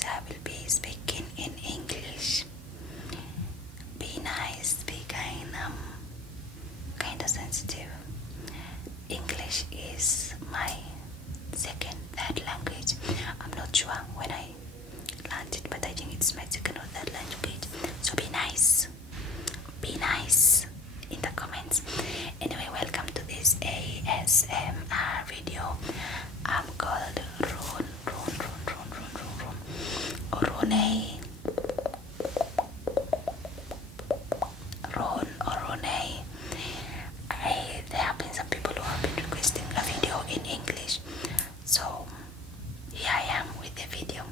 Tonight I will be speaking in English. Be nice, be kind, kinda sensitive. English is my second, third language. I'm not sure when I learned it, but I think it's my second or third language. So be nice. Be nice in the comments. Anyway, welcome to this ASMR video. I'm called Rone. Rone. There have been some people who have been requesting a video in English, so here I am with the video.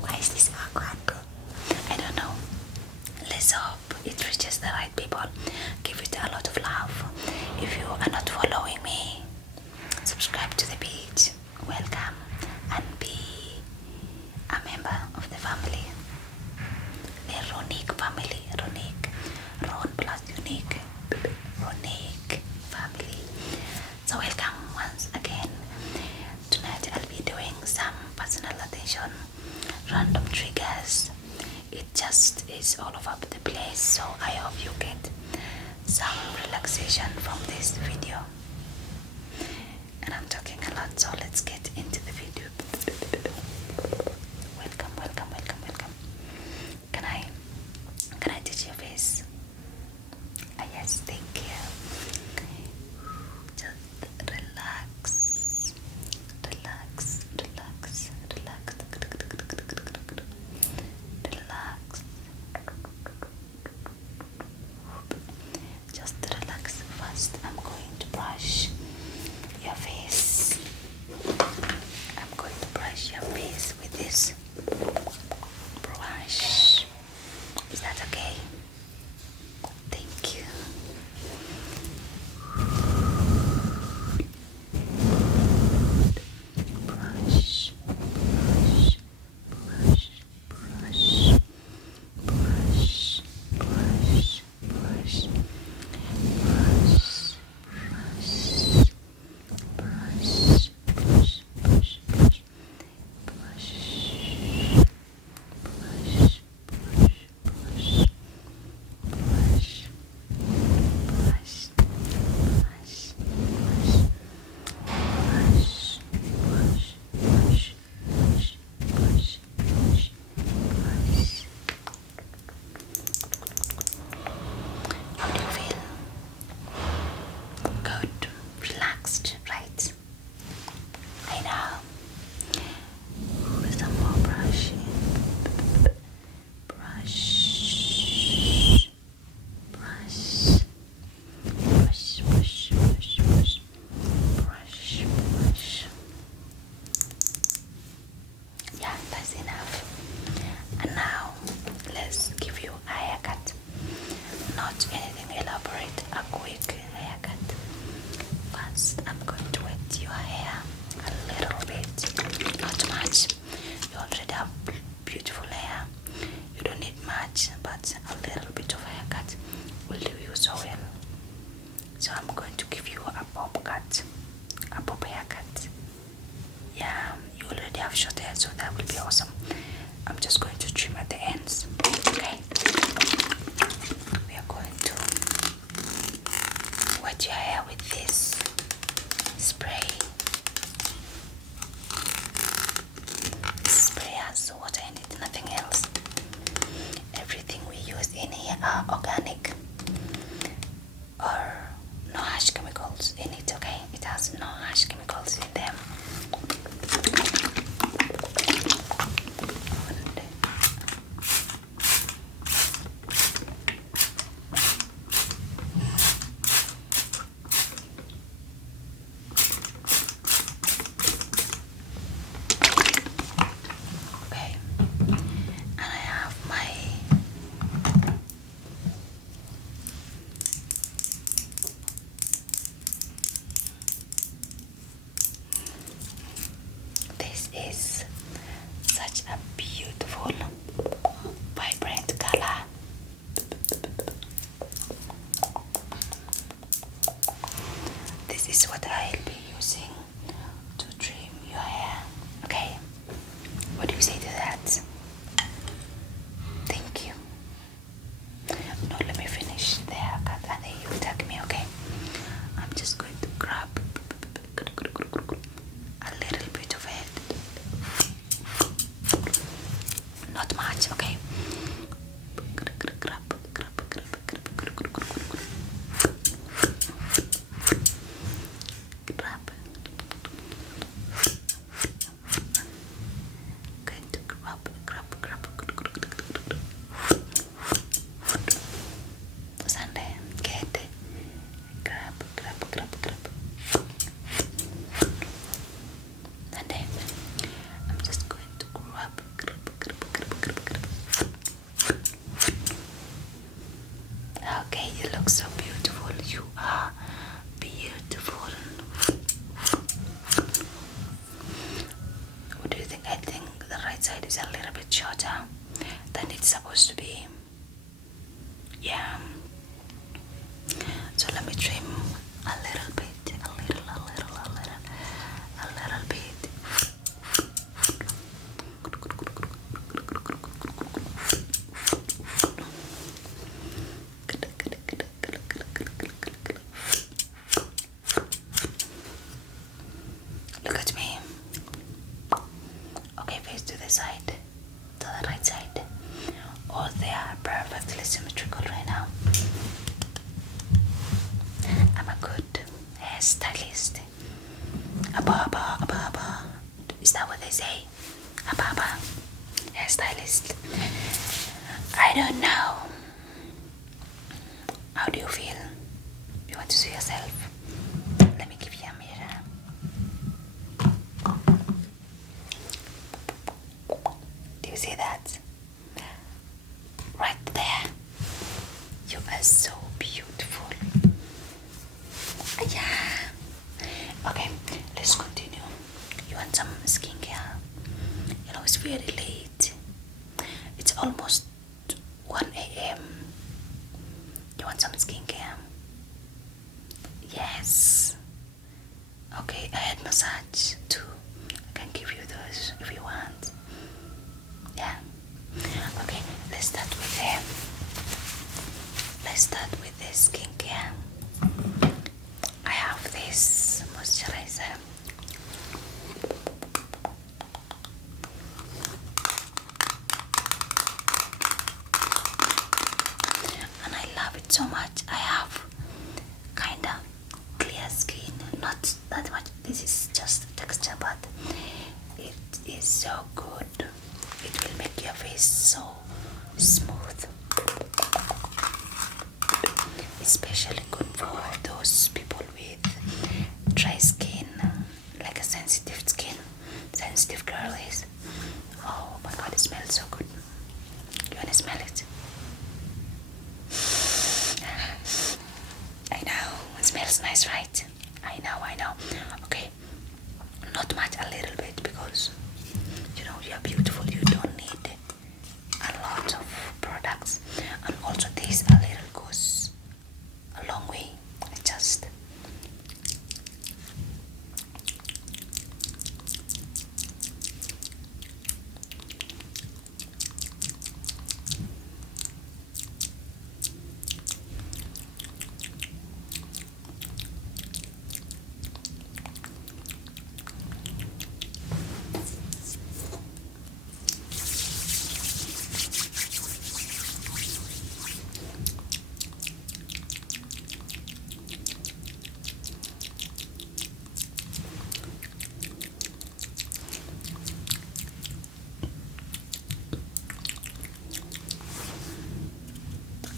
Why is this awkward? I don't know. Let's hope it reaches the right people. Give it a lot of love. If you are not following me, subscribe to the page. Welcome and be a member of the family. The Ronique family. Ronique. Ron plus unique. Ronique family. So welcome once again. Tonight I'll be doing some personal attention, random triggers. It just is all over the place, so I hope you get some relaxation from this video. And I'm talking a lot, so let's get into the video. Welcome. Can I touch your face? Yes, thank you. Just relax. Relax. Just relax. First, I'm going to brush your face. I'm going to brush your face with this brush. Is that okay? Thank you. Brush, brush, brush, brush, brush, brush, brush, brush, brush, brush, brush, brush, brush, brush, brush, brush, brush, brush, How do you feel? Good, relaxed, right? I know. Some more brushing. Brush. Brush. Brush, brush, brush, brush. Brush, brush. Yeah, that's enough. And now, let's give you a haircut. Not anything elaborate, a quick haircut. First, I'm going to wet your hair a little bit, not much. You already have beautiful hair. You don't need much, but a little bit of haircut will do you so well. So I'm going to give you a bob cut, a bob haircut. Yeah, you already have short hair, so that will be awesome. I'm just going to trim at the ends. Okay. We are going to wet your hair with this spray. This spray has water in it, nothing else. Everything we use in here are organic or no harsh chemicals in it, okay? It has no harsh chemicals in them. Okay, and I have my this is such a beautiful vibrant color. This is what I'll be using to trim your hair. Okay, what do you say to that? hairstylist. A barber, a barber. Is that what they say? A barber, hairstylist. I don't know. How do you feel? You want to see yourself? Let me give you a mirror. Do you see that? Right there. You are so beautiful. Yeah. Okay, let's continue. You want some skincare? You know, it's very late. It's almost 1 a.m. You want some skincare? Yes. Okay, I had massage too. I can give you those if you want. Yeah. Okay, let's start with the skincare. I have this moisturizer. And I love it so much. I have kinda clear skin, not that much. This is just texture, but it is so good. It will make your face so smooth. Especially good for those people with dry skin, like a sensitive skin, sensitive girlies. Oh my god, it smells so good. You wanna smell it? I know, it smells nice, right? I know. Okay, not much, a little bit, because you know you're beautiful. You don't need a lot of products, and also this a little goes a long way. I just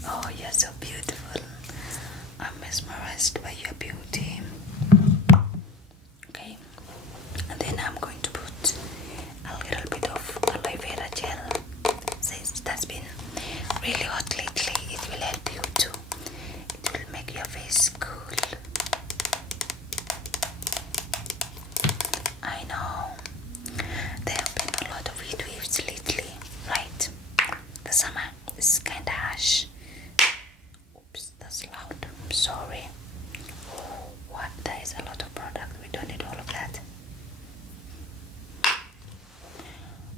oh, you're so beautiful. I'm mesmerized by your beauty. Okay, and then I'm going to put a little bit of aloe vera gel. Since it has been really hot lately, it will help you too. It will make your face cool. I know there have been a lot of heat waves lately, right? The summer is kinda harsh. Oops, that's loud. I'm sorry. What? There is a lot of product. We don't need all of that.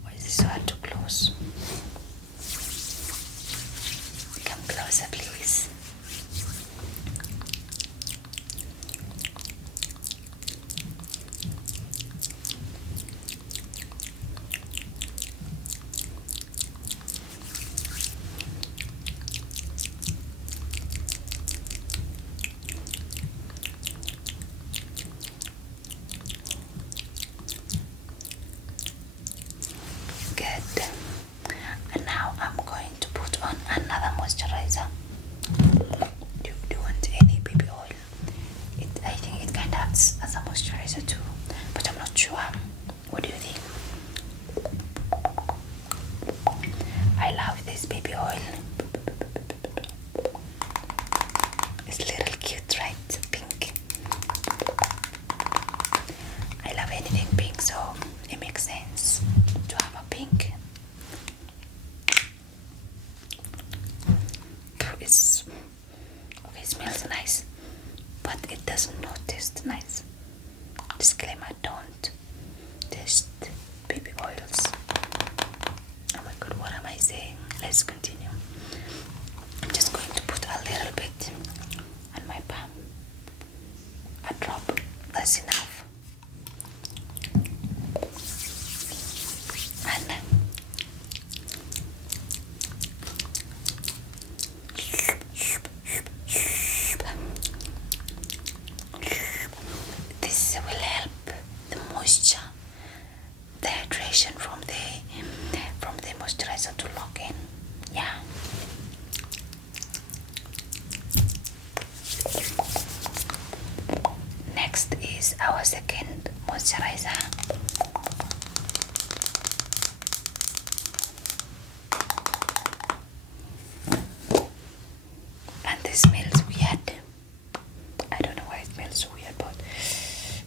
Why is this so hard to close? Come closer, please. Good. And now I'm going to put on another moisturizer. Do you want any baby oil? I think it kind of acts as a moisturizer too, but I'm not sure. What do you think? I love this baby oil. It's a little cute, right? Pink. I love anything pink, so it makes sense to have a pink. It's okay, it smells nice, but it does not taste nice. Disclaimer, don't taste baby oils. Oh my god, what am I saying? Let's continue. I'm just going to put a little bit on my palm. A drop, that's enough. And is our second moisturizer. And this smells weird. I don't know why it smells so weird, but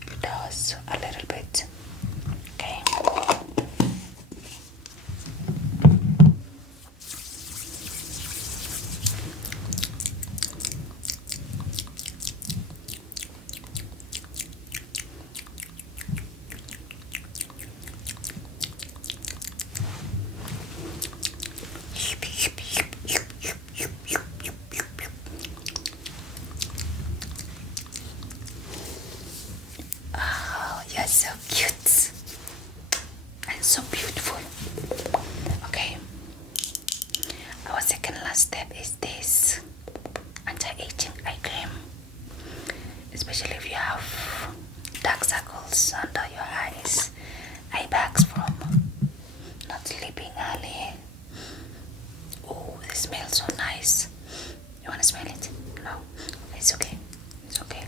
it does a little bit. Okay. Oh, you're so cute and so beautiful. Okay, our second last step is this anti-aging eye cream, especially if you have dark circles under your eyes, eye bags from not sleeping early. Oh, it smells so nice. You want to smell it? No, it's okay. It's okay.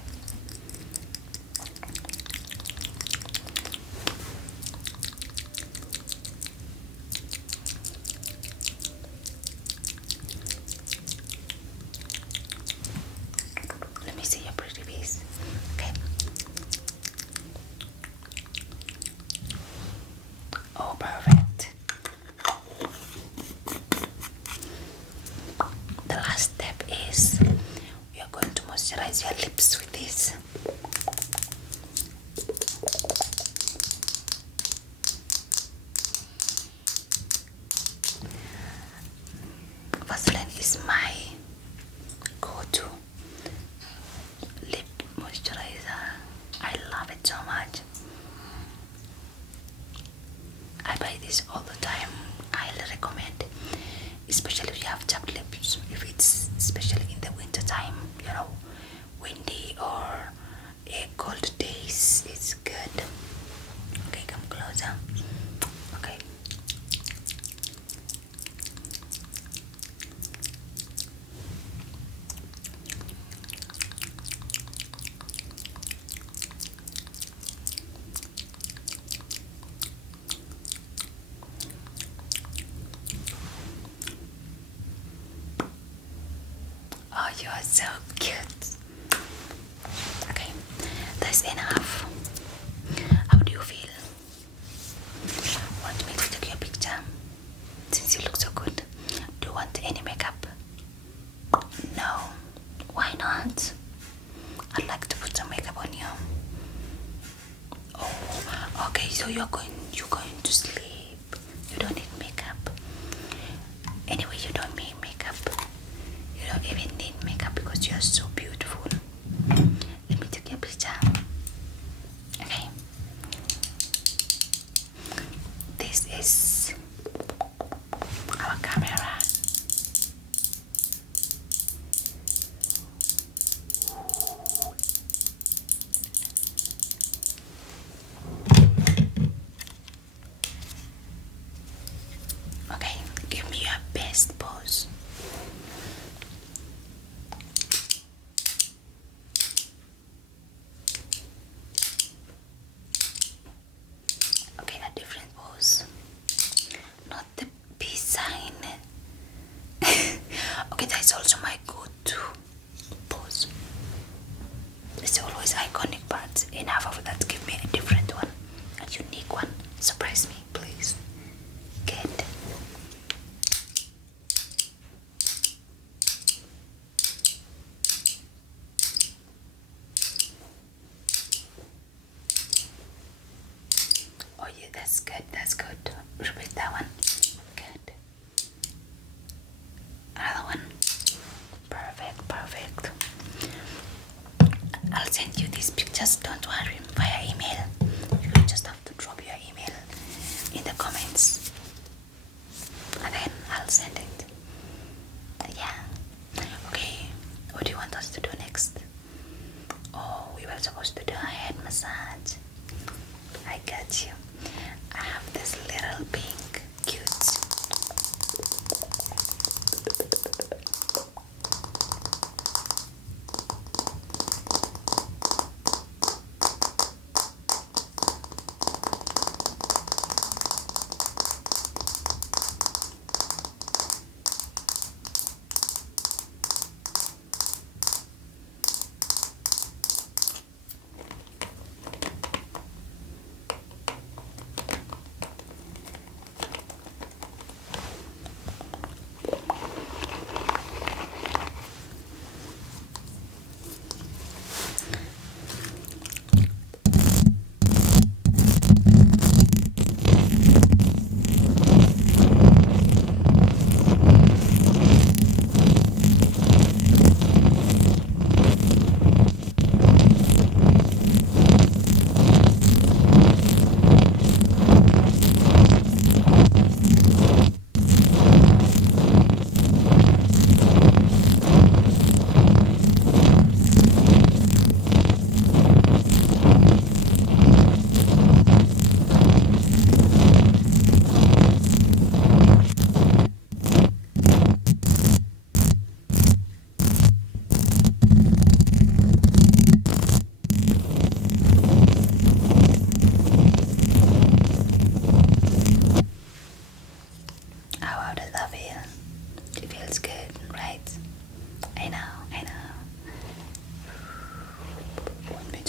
Let me see your pretty face. Okay. Oh, perfect. The last step is we are going to moisturize your lips with this. Vaseline is my go-to lip moisturizer. I love it so much. I buy this all the time. I highly recommend, especially if you have chapped lips. If it's especially in the winter time, windy or cold days, it's good. Okay, come closer. Okay. Oh, you are so cute. Okay, that's enough. How do you feel? Want me to take your picture? Since you look so good. Do you want any makeup? No. Why not? I'd like to put some makeup on you. Oh, okay, so you're going to sleep. You don't need makeup. Anyway, you don't need makeup. You don't even need makeup because you're so beautiful. Let me take your picture. Okay. This is our camera. Okay, give me your best pose. Okay, a different pose. Not the peace sign. Okay, that's also my go-to pose. It's always iconic, but enough of that. Give me a different one, a unique one. Surprise me, please. Good. Oh yeah, that's good. That's good. Repeat that one. Good. Another one. Perfect. Perfect. I'll send you these pictures. Don't worry, via email. You just have to drop your email in the comments, and then I'll send it. Yeah. Okay. What do you want us to do next? Oh, we were supposed to do a head massage. I got you. I have this little pink cute.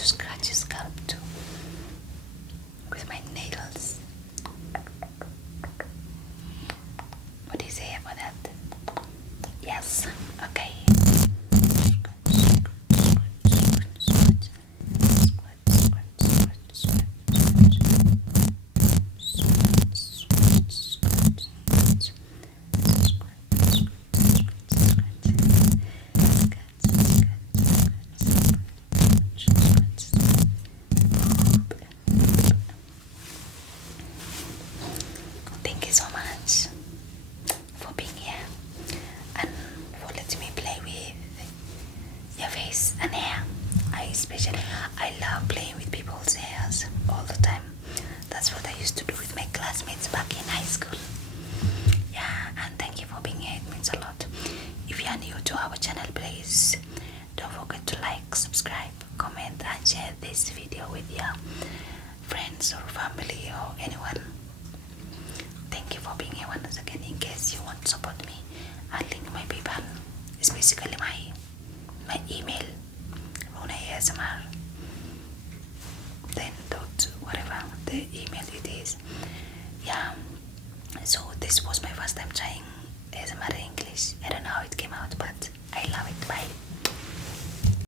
to scratch your scalp too with my nails. What do you say about that? Yes, okay. Thank you so much for being here and for letting me play with your face and hair. I love playing with people's hairs all the time. That's what I used to do with my classmates back in high school. Yeah, and thank you for being here. It means a lot. If you are new to our channel, please don't forget to like, subscribe, comment and share this video with your friends or family or anyone. Thank you for being here once again. In case you want to support me, I'll link my PayPal. It's basically my email, Runa ASMR. Then dot whatever the email it is. Yeah. So this was my first time trying ASMR in English. I don't know how it came out, but I love it. Bye.